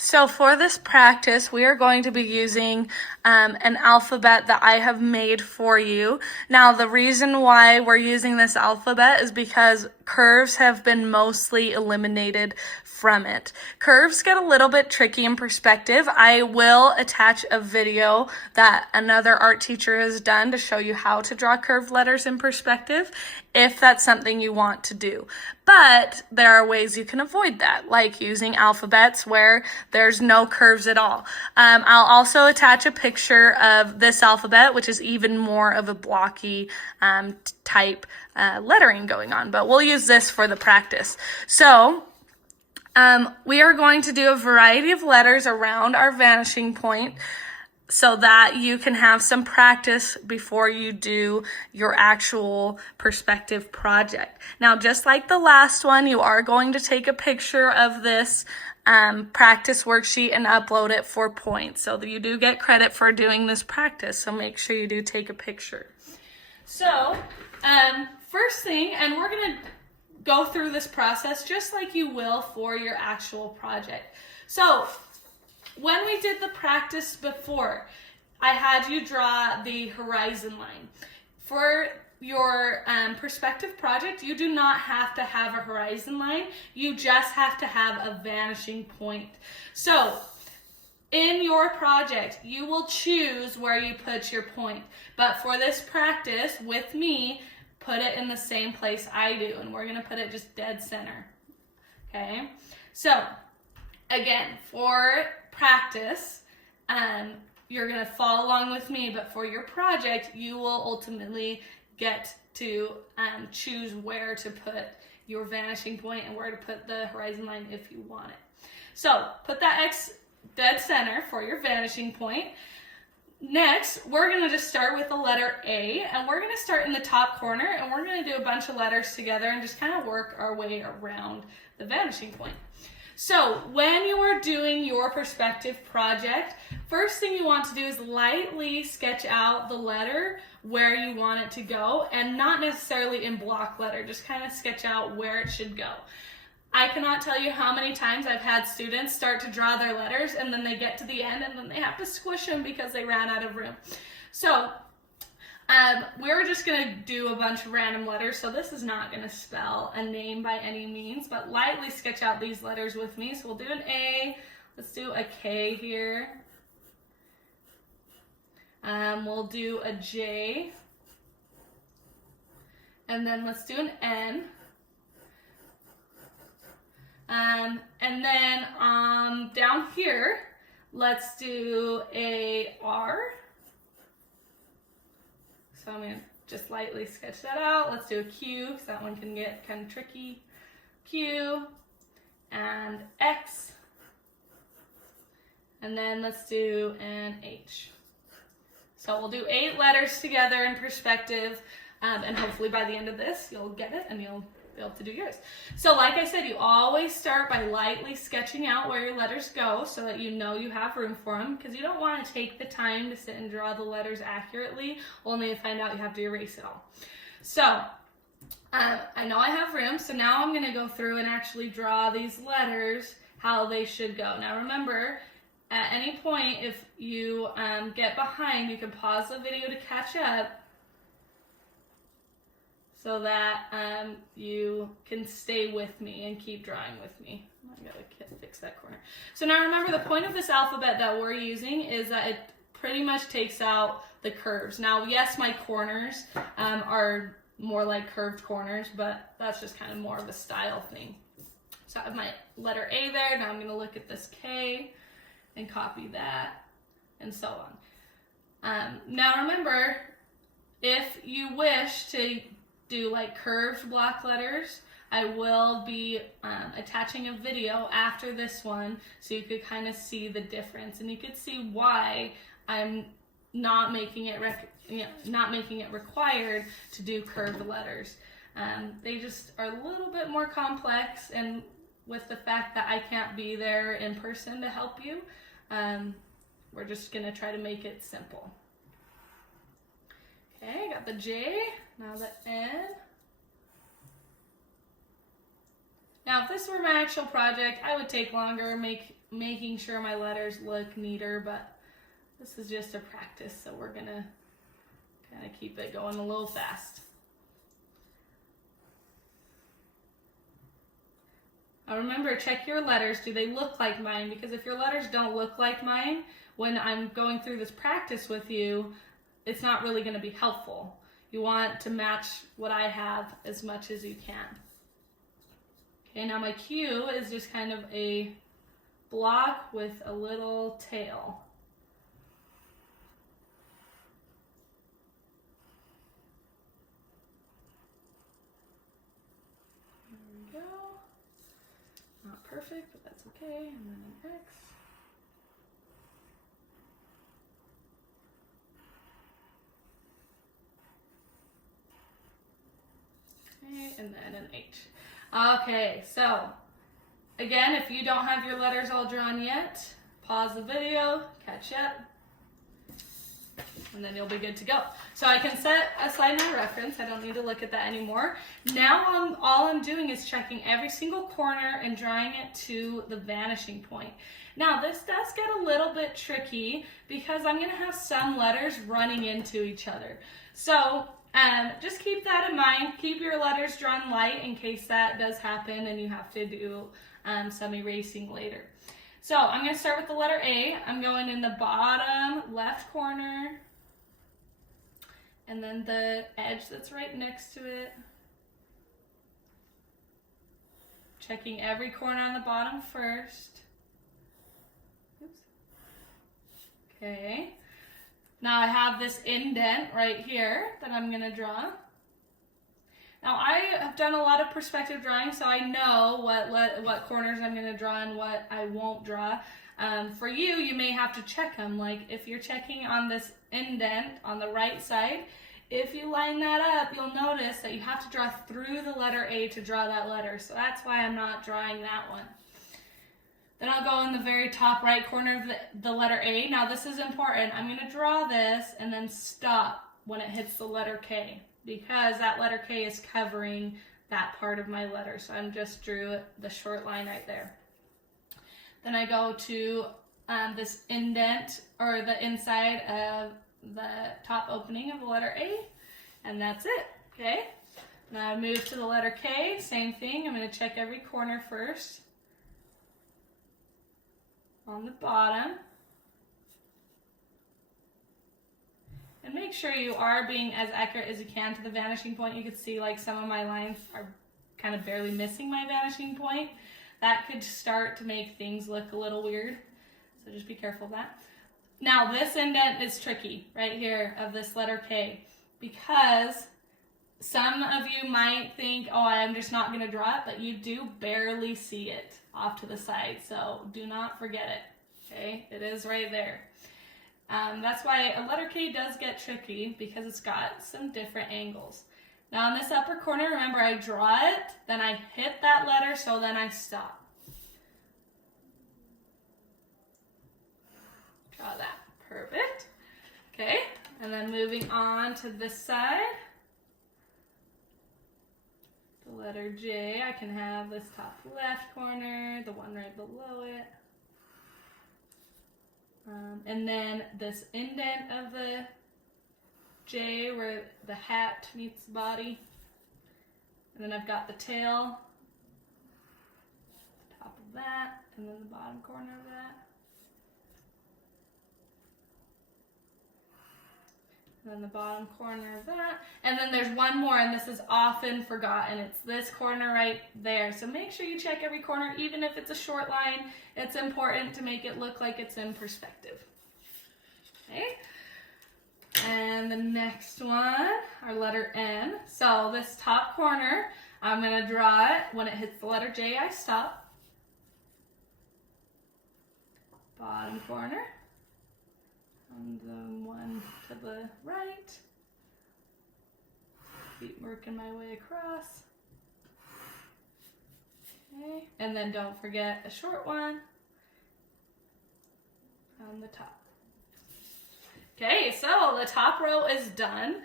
So for this practice, we are going to be using an alphabet that I have made for you. Now, the reason why we're using this alphabet is because curves have been mostly eliminated from it. Curves get a little bit tricky in perspective. I will attach a video that another art teacher has done to show you how to draw curved letters in perspective, if that's something you want to do. But there are ways you can avoid that, like using alphabets where there's no curves at all. I'll also attach a picture of this alphabet, which is even more of a blocky type lettering going on, but we'll use this for the practice. So we are going to do a variety of letters around our vanishing point so that you can have some practice before you do your actual perspective project. Now, just like the last one, you are going to take a picture of this practice worksheet and upload it for points. So that you do get credit for doing this practice, so make sure you do take a picture. So, first thing, and we're gonna go through this process just like you will for your actual project. So, when we did the practice before, I had you draw the horizon line. For your perspective project, you do not have to have a horizon line. You just have to have a vanishing point. So, in your project, you will choose where you put your point. But for this practice, with me, put it in the same place I do. And we're going to put it just dead center. Okay? So, again, for practice, you're going to follow along with me. But for your project, you will ultimately get to choose where to put your vanishing point and where to put the horizon line if you want it. So, put that X dead center for your vanishing point. Next, we're going to just start with the letter A, and we're going to start in the top corner, and we're going to do a bunch of letters together and just kind of work our way around the vanishing point. So, when you are doing your perspective project, first thing you want to do is lightly sketch out the letter where you want it to go, and not necessarily in block letter, just kind of sketch out where it should go. I cannot tell you how many times I've had students start to draw their letters and then they get to the end and then they have to squish them because they ran out of room. So we're just going to do a bunch of random letters. So this is not going to spell a name by any means, but lightly sketch out these letters with me. So we'll do an A. Let's do a K here. We'll do a J. And then let's do an N. And then down here, let's do a R. So I'm going to just lightly sketch that out. Let's do a Q, because that one can get kind of tricky. Q and X. And then let's do an H. So we'll do 8 letters together in perspective, and hopefully by the end of this, you'll get it and you'll be able to do yours. So like I said, you always start by lightly sketching out where your letters go so that you know you have room for them, because you don't want to take the time to sit and draw the letters accurately only to find out you have to erase it all. So I know I have room, so now I'm going to go through and actually draw these letters how they should go. Now remember, at any point if you get behind, you can pause the video to catch up, so that you can stay with me and keep drawing with me. I gotta fix that corner. So now remember, the point of this alphabet that we're using is that it pretty much takes out the curves. Now, yes, my corners are more like curved corners, but that's just kind of more of a style thing. So I have my letter A there. Now I'm gonna look at this K and copy that, and so on. Now remember, if you wish to do like curved block letters, I will be attaching a video after this one so you could kind of see the difference, and you could see why I'm not making it required to do curved letters. They just are a little bit more complex, and with the fact that I can't be there in person to help you, we're just gonna try to make it simple. Okay, got the J, now the N. Now if this were my actual project, I would take longer, make making sure my letters look neater, but this is just a practice, so we're gonna kind of keep it going a little fast. Now remember, check your letters. Do they look like mine? Because if your letters don't look like mine, when I'm going through this practice with you, it's not really going to be helpful. You want to match what I have as much as you can. Okay, now my Q is just kind of a block with a little tail. There we go. Not perfect, but that's okay. And then an X. Okay, and then an H. Okay, so again, if you don't have your letters all drawn yet, pause the video, catch up, and then you'll be good to go. So I can set aside my reference. I don't need to look at that anymore. Now all I'm doing is checking every single corner and drawing it to the vanishing point. Now this does get a little bit tricky because I'm going to have some letters running into each other. So just keep that in mind. Keep your letters drawn light in case that does happen and you have to do some erasing later. So I'm going to start with the letter A. I'm going in the bottom left corner, and then the edge that's right next to it. Checking every corner on the bottom first. Oops. Okay. Now I have this indent right here that I'm going to draw. Now I have done a lot of perspective drawing, so I know what corners I'm going to draw and what I won't draw. For you, you may have to check them. Like if you're checking on this indent on the right side, if you line that up, you'll notice that you have to draw through the letter A to draw that letter. So that's why I'm not drawing that one. Then I'll go in the very top right corner of the letter A. Now this is important. I'm going to draw this and then stop when it hits the letter K, because that letter K is covering that part of my letter. So I just drew the short line right there. Then I go to this indent, or the inside of the top opening of the letter A, and that's it. Okay. Now I move to the letter K, same thing. I'm going to check every corner first. On the bottom. And make sure you are being as accurate as you can to the vanishing point. You can see like some of my lines are kind of barely missing my vanishing point. That could start to make things look a little weird. So just be careful of that. Now this indent is tricky right here of this letter K, because some of you might think, oh, I'm just not going to draw it, but you do barely see it off to the side, so do not forget it, okay? It is right there. That's why a letter K does get tricky, because it's got some different angles. Now in this upper corner, remember I draw it, then I hit that letter, so then I stop. Draw that, perfect. Okay, and then moving on to this side. The letter J, I can have this top left corner, the one right below it. And then this indent of the J where the hat meets the body. And then I've got the tail, the top of that, and then the bottom corner of that. And then the bottom corner of that. And then there's one more, and this is often forgotten. It's this corner right there. So make sure you check every corner, even if it's a short line. It's important to make it look like it's in perspective. Okay. And the next one, our letter N. So this top corner, I'm going to draw it. When it hits the letter J, I stop. Bottom corner. And the one to the right. Keep working my way across. Okay, and then don't forget a short one on the top. Okay, so the top row is done.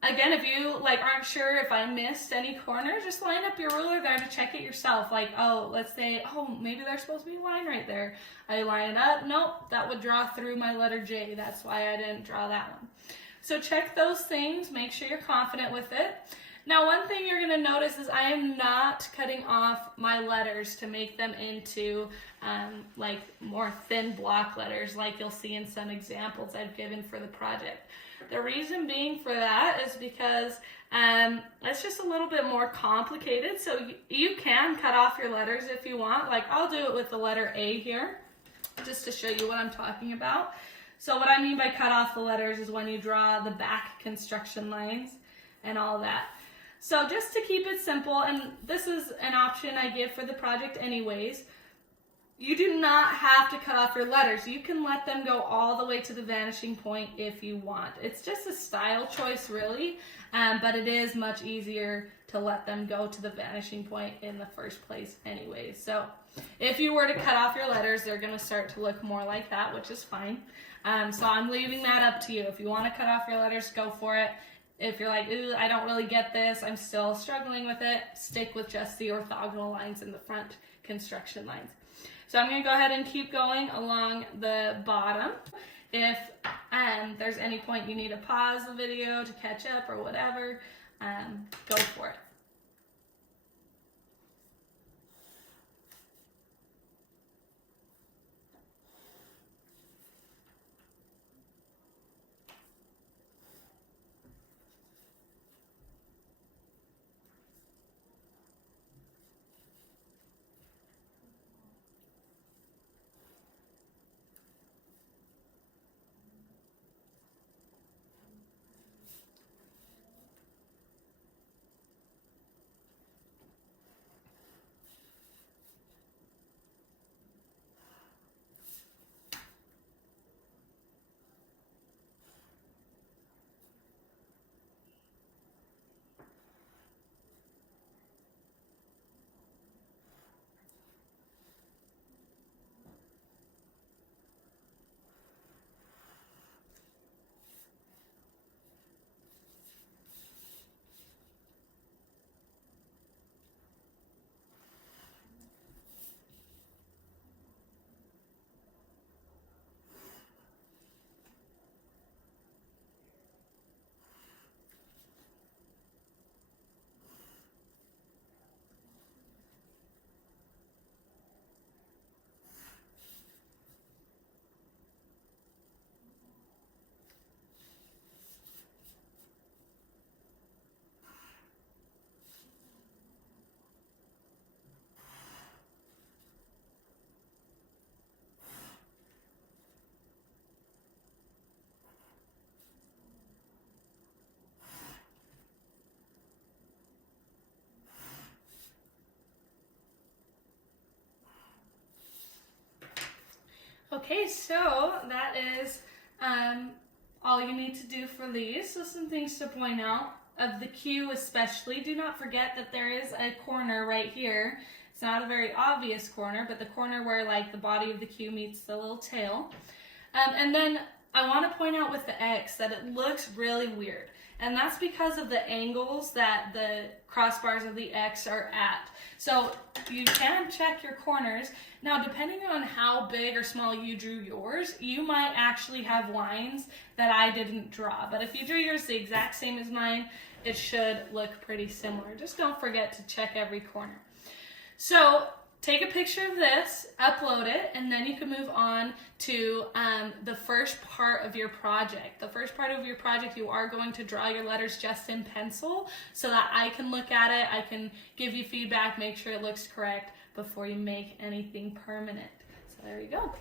Again, if you aren't sure if I missed any corners, just line up your ruler there to check it yourself. Like, oh, let's say, oh, maybe there's supposed to be a line right there. I line it up. Nope, that would draw through my letter J. That's why I didn't draw that one. So check those things. Make sure you're confident with it. Now, one thing you're going to notice is I am not cutting off my letters to make them into like more thin block letters like you'll see in some examples I've given for the project. The reason being for that is because it's just a little bit more complicated. So you can cut off your letters if you want. Like I'll do it with the letter A here, just to show you what I'm talking about. So what I mean by cut off the letters is when you draw the back construction lines and all that. So just to keep it simple, and this is an option I give for the project anyways, you do not have to cut off your letters. You can let them go all the way to the vanishing point if you want. It's just a style choice really, but it is much easier to let them go to the vanishing point in the first place anyways. So if you were to cut off your letters, they're going to start to look more like that, which is fine. So I'm leaving that up to you. If you want to cut off your letters, go for it. If you're like, ooh, I don't really get this, I'm still struggling with it, stick with just the orthogonal lines in the front construction lines. So I'm going to go ahead and keep going along the bottom. If there's any point you need to pause the video to catch up or whatever, go for it. Okay, so that is all you need to do for these. So some things to point out. Of the Q especially, do not forget that there is a corner right here. It's not a very obvious corner, but the corner where like the body of the Q meets the little tail. And then I want to point out with the X that it looks really weird. And that's because of the angles that the crossbars of the X are at. So you can check your corners. Now, depending on how big or small you drew yours, you might actually have lines that I didn't draw. But if you drew yours the exact same as mine, it should look pretty similar. Just don't forget to check every corner. So take a picture of this, upload it, and then you can move on to the first part of your project. The first part of your project, you are going to draw your letters just in pencil so that I can look at it, I can give you feedback, make sure it looks correct before you make anything permanent. So there you go.